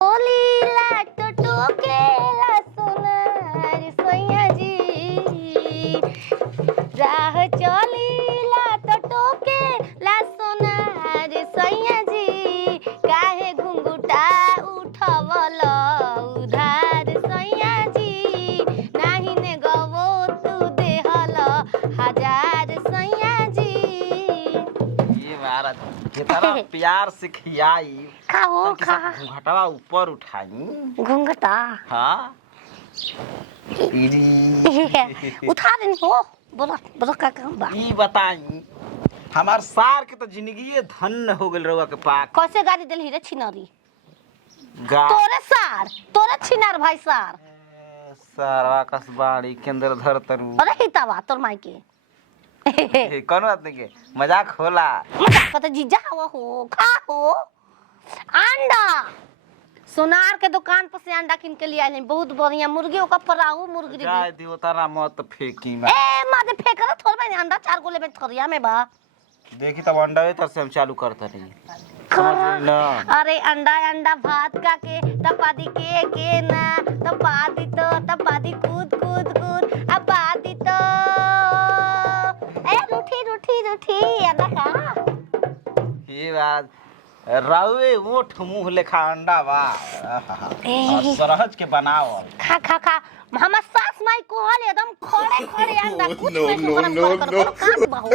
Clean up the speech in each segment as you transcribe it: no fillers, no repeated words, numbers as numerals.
ओलीला टोटोकेला सोनार सैया जी राह चलीला टोटोकेला सोनार सैया जी काहे घुंघुटा उठवल उधार सैया जी नाही ने गवो तू देहल हजार सैया जी। ये मारा कितना प्यार से खियाई खाओ खा घुंघटवा ऊपर उठाई घुंघटा हाँ उठा देनी हो बोला बोला का काम बा ई बताई हमार सार के तो जिंदगी धन्य हो गेल रहुआ के पाक कैसे गाड़ी दिल रे छिनारी गा तोरे सार तोरे छिनार भाई सार सारवा कसबाड़ी केंद्र धर तरु अरे हितावा तोर माई के कौन बात नहीं के मजाक होला मजाक करते जीजा हवा हो खा हो अंडा सोनार के दुकान पर से अंडा किन के लिए आए बहुत बढ़िया मुर्गी ओका पराऊ मुर्गी जाय दियो तारा मत फेंकी में ए मादे फेंक रहा थोड़ा मैं अंडा 4 गोले में थरिया में बा देखी तब अंडा वे तर से हम चालू करता रही समझ ली ना अरे अंडा अंडा भात का के तपादी के ना तपादी तो तपादी कूद कूद कूद अपादी तो ए रूठी रूठी रूठी अंडा खा ये बात रावे ओठ मुंह लेखा अंडा बा और सरहज के बनाओ खा खा खा हमर सास माई कोहल एकदम खड़े खड़े अंडा कुछ नहीं सुन नो काम बहु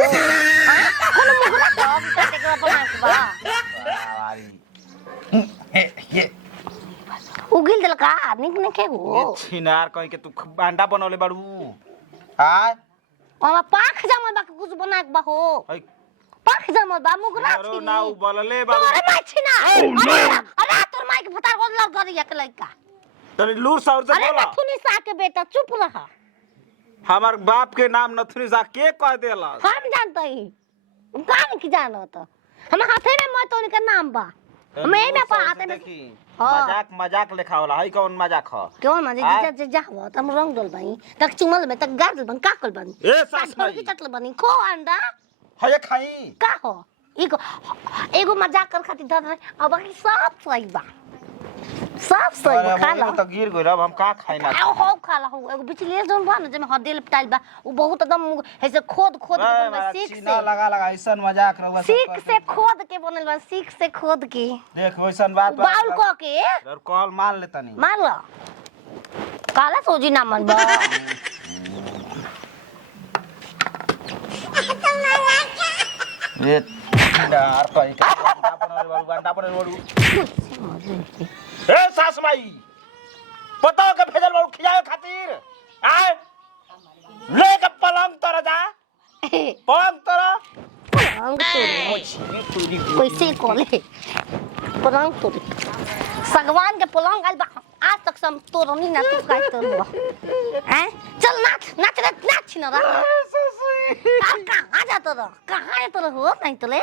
कोन मुगरा काम काटे के बना के बा ये उगिल दिल का निक ने के हो छिनार कहीं के तू अंडा बनौले बाड़ू हां ओमा पाख जमल बा कुछ बना के बा हो पाख जमल बा मुगरा छी ना उबलले बाड़ू अरे माई छी ना अरे तोर माई के फटार को लग गरिया के लइका तनी लूर सौर से अरे बोला नथुनी सा के बेटा चुप रहा हमार बाप के नाम नथुनी सा के कह देला हम जानते ही कान की जानत हम हाथे में मत उनका नाम बा मैं में पढ़ाते में मजाक मजाक लिखा होला है कौन मजाक ह क्यों मजे जा हो तम रंग डल बनी तक चुमल में तक गाड़ बन का कल बनी ए सास की चटल बनी खो अंडा है खाई का हो एगो मजाक कर खातिर धर रहे अब बाकी सब सही बा सब सही खा ला तो गिर गइल अब हम का खाई ना हो खा ला हो एगो बिचले जोन बा न जे में हदेल पटाइल बा वो बहुत एकदम ऐसे खोद खोद के बनल सीख से लगा लगा ऐसन मजाक रहुआ सीख से खोद के बनल बा सीख से खोद के देख वैसन बात बाउल को के और कॉल मान ले तनी मान लो काला सोजी ना मन बा ये यार कहीं का अंडा बनल बाड़ू ए सास माई पता के भेजल बाड़ू खियाए खातिर आए ले के पलंग तर जा पलंग तर पलंग तोड़े कैसे कोले पलंग तोड़े सगवान के पलंग आइल बा आज तक सम तोड़नी ना तू काई तोड़बो हैं चल नाच नाच रे नाच न रा कहां जात रो कहां है तोर हो नहीं तोले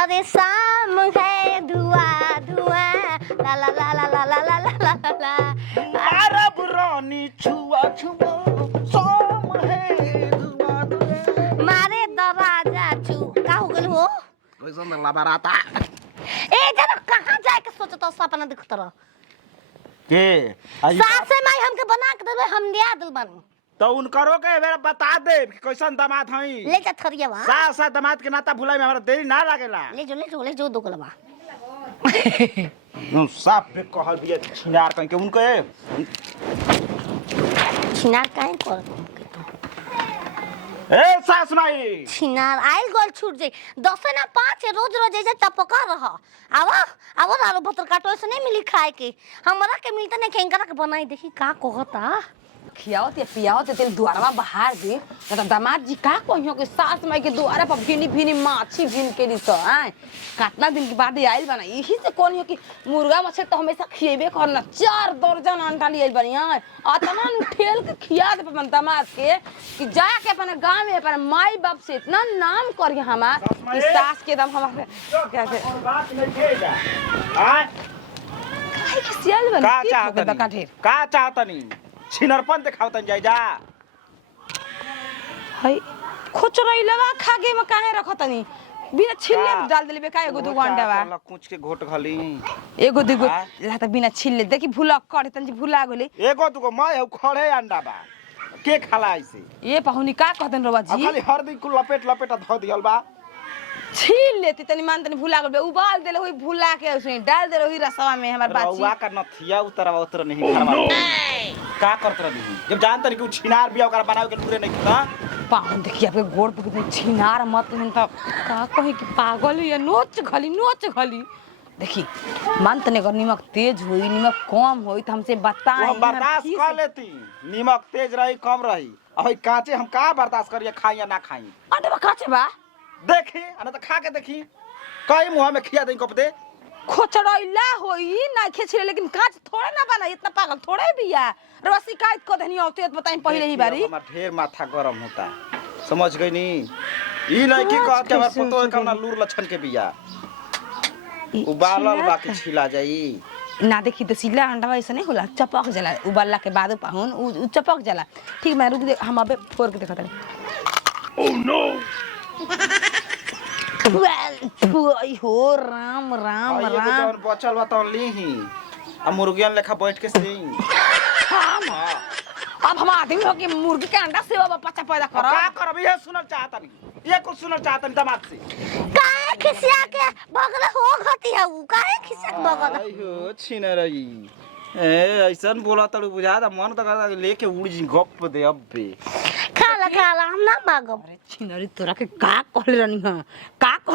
अरे शाम है धुआं धुआं ला ला ला ला ला ला ला ला ला अरब रानी छुआ छुआ शाम है धुआं धुआं मारे दरवाजा छू का हो गेल हो कैसन ला बराता ए जरा कहां जाए के सोचतो सपना देखत रह के सासे माई हमके बना के देबे हम लिया दिल बन तो उनकरो के मेरा बता दे कि कैसन दामाद हई ले जा थरिया बा सा दामाद के नाता भुलाई में हमरा देरी ना लागेला ले जो दो गलबा साफ पे कहल बिया छिनार कहीं के उनके छिनार काहे कर ए सास माई छिनार आइल गोल छूट जाई 10 ना 5 रोज रोज ऐसे टपका रहा आवा आरो भतर काटो से नहीं मिली खाए के हमरा के मिलता नहीं खेंकरा के बनाई देखी का कहता खियावत या पियावत तेल दुआरवा बाहर दे त दामाद जी का कहियो के सास माई के दुआरे पर भिनी भिनी माछी भिन के दी तो हैं कितना दिन के बाद आइल बना यही से कहियो कि मुर्गा मछली तो हमेशा खिएबे करना 4 दर्जन अंडा लियल बनी है अतना ठेल के खिया दे अपन दामाद के कि जाके अपन गांव में अपन माई बाप से इतना नाम करिए हमार कि सास के दम हमारे कैसे बात नहीं भेजा हां काहे के सियल बन का चाहतनी छिनरपन देखावतन जाय जा हई खोचरैलवा खागे में काहे रखतनी बिना छिल्ले डाल देले का एगो दुगो अंडा बा चल कुछ के घोट घली एगो दुगो ला त बिना छिल्ले देखि भुला करे तन भुला गेले एगो दुगो मैं खड़े अंडा बा के खाला ऐसे ए पहुनी का कहतन रवा जी खाली हरदी कुल लपेट लपेट ध दियल बा छील लेती तनी मान तनी भुला गेल उबाल देले होई भुला के उसमें डाल देले होई रसवा में हमर बाची रउआ का नथिया उतरवा उतर नहीं खरवा का करत रही जब जानत नहीं कि छिनार बिया ओकरा बनावे के पूरे नहीं था पाहुन देखिए आपके गोड़ पे कितनी छिनार मत हम त का कहे कि पागल है नोच घली देखी मान तने अगर नमक तेज होई नमक कम होई त हमसे बताएं वो बर्दाश्त कर लेती नमक तेज रही कम रही अभी कांचे हम का बर्दाश्त करिए खाई या ना खाई अंडे बा काचे बा देखी अन त खा के देखी कई मुंह में खिया दें कप दे खोचड़ैला होई ना खेछले लेकिन काच थोड़े ना बना इतना पागल थोड़े बिया रवा शिकायत को देनी औते बताई पहले ही बारी हमार ढेर माथा गरम होता समझ गई नी ई नहीं की कह के हमार पतो कवना लूर लक्षण के बिया उबालल बाकी छिला जाई ना देखी तो सिला अंडा ऐसा नहीं होला चपक जाला उबालला के बाद पाहुन उ चपक जाला ठीक मैं रुक दे हम अबे फोड़ के देखत ओह नो वेल हो राम जौन बचल बा तौन लीही आ मुर्गियन लेखा बैठ के सिंग अब हम आदमी हो कि मुर्गी के अंडा से बच्चा पैदा कर का करब ये सुनल चाहता नहीं ये कुछ सुनल चाहता नहीं दामाद से काहे खिसिया के बगल हो घती है उ काहे खिसिया के बगल आयो छिन रही ए ऐसन बोला तड़ू बुझा दा मन त करता लेके उड़ जी गप दे अबे खाला हम ना मांगब अरे छिनरी तोरा के का कहल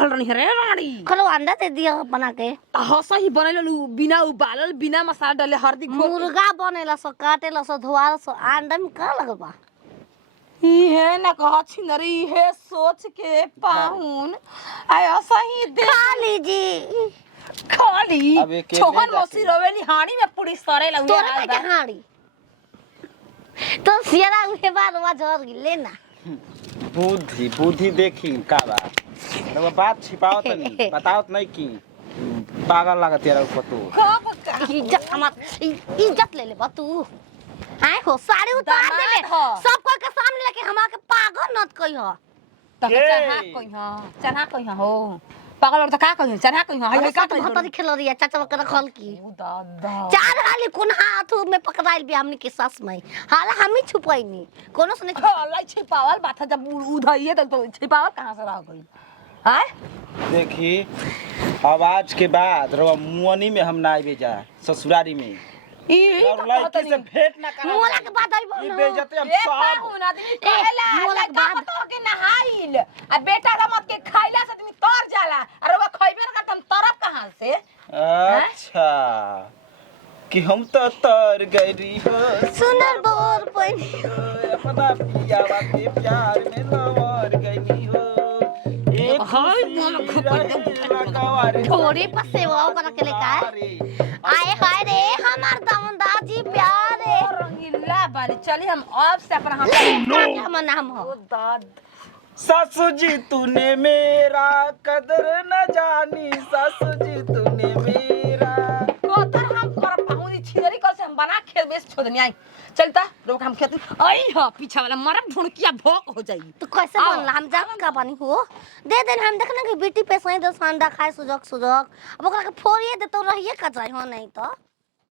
रहनी है रे रानी खलो अंडा दे दिया बना के हसा ही बनैल बिना उबालल बिना मसाला डाले हल्दी मुर्गा बनेला सो काटेला सो धोआला सो अंडा में का लगल बा इहे ना कह छिनरी इहे सोच के पाहुन आय ऐसा ही दे खा लीजिए खाली अब अकेले छोहन जाके। मसी रोवेली हाड़ी में पूरी सरे लउया तोरा के हाड़ी तो सियारा उहे बार वा झर लेना बुद्धि देखी का बा रउआ बात छिपावत नहीं बतावत नहीं की पागल लागत यार पतो इज्जत हमार इज्जत ले ले बा तू आए हो साड़ी उतार दे ले सब कोई के सामने लेके हमरा के पागल नत कही हो तक चढ़ा कहि हो पागल और त का कहि चढ़ा कहि हाय का कहि भतरी खेल रही है चाचा के रखल की दादा चार हाली कोन हाथ में पकड़ाइल भी हमनी के सास में हाला हम ही छुपाइनी कोनो से नहीं लाई छिपावल बात जब उधइए तो छिपावल कहां से रह गई हैं देखी आवाज के बाद रउआ मुअनी में हम ना आइबे जा ससुरारी में ई और लड़की से भेंट ना करा मोला के बाद आइबो ई ना बेइज्जती हम ए सब पाहुन आदमी कहेला मोला के लड़का बाद तो के नहाइल आ बेटा रमत के खाइला से आदमी तर जाला अरे वो खइबे ना करतन तरफ कहां से अच्छा कि हम तो तर गई हो सुनर बोर पनी अपना पियावा के प्यार में लवर गई हो एक हाय मोला खपर दे थोड़ी पसेवा कर के लेका आए हाय रे हमार दमदार जी प्यारे रंगीला बाली चली हम अब से अपना हाथ हमर नाम हो दाद सासू जी तूने मेरा कदर न जानी सासू जी तूने मेरा कोतर हम कर पाहुनी छिदरी कर से हम बना खेत बेस छोड़नी आई चलता रोक हम खेत आई हां पीछे वाला मरम ढुणकिया भोक हो जाई तो कैसे बनला हम जान का बनी हो दे देन हम देखना कि बेटी पे सही 10 अंडा खाए सुजक अब ओकरा के फोड़िए दे तो रहिए का जाई हो नहीं तो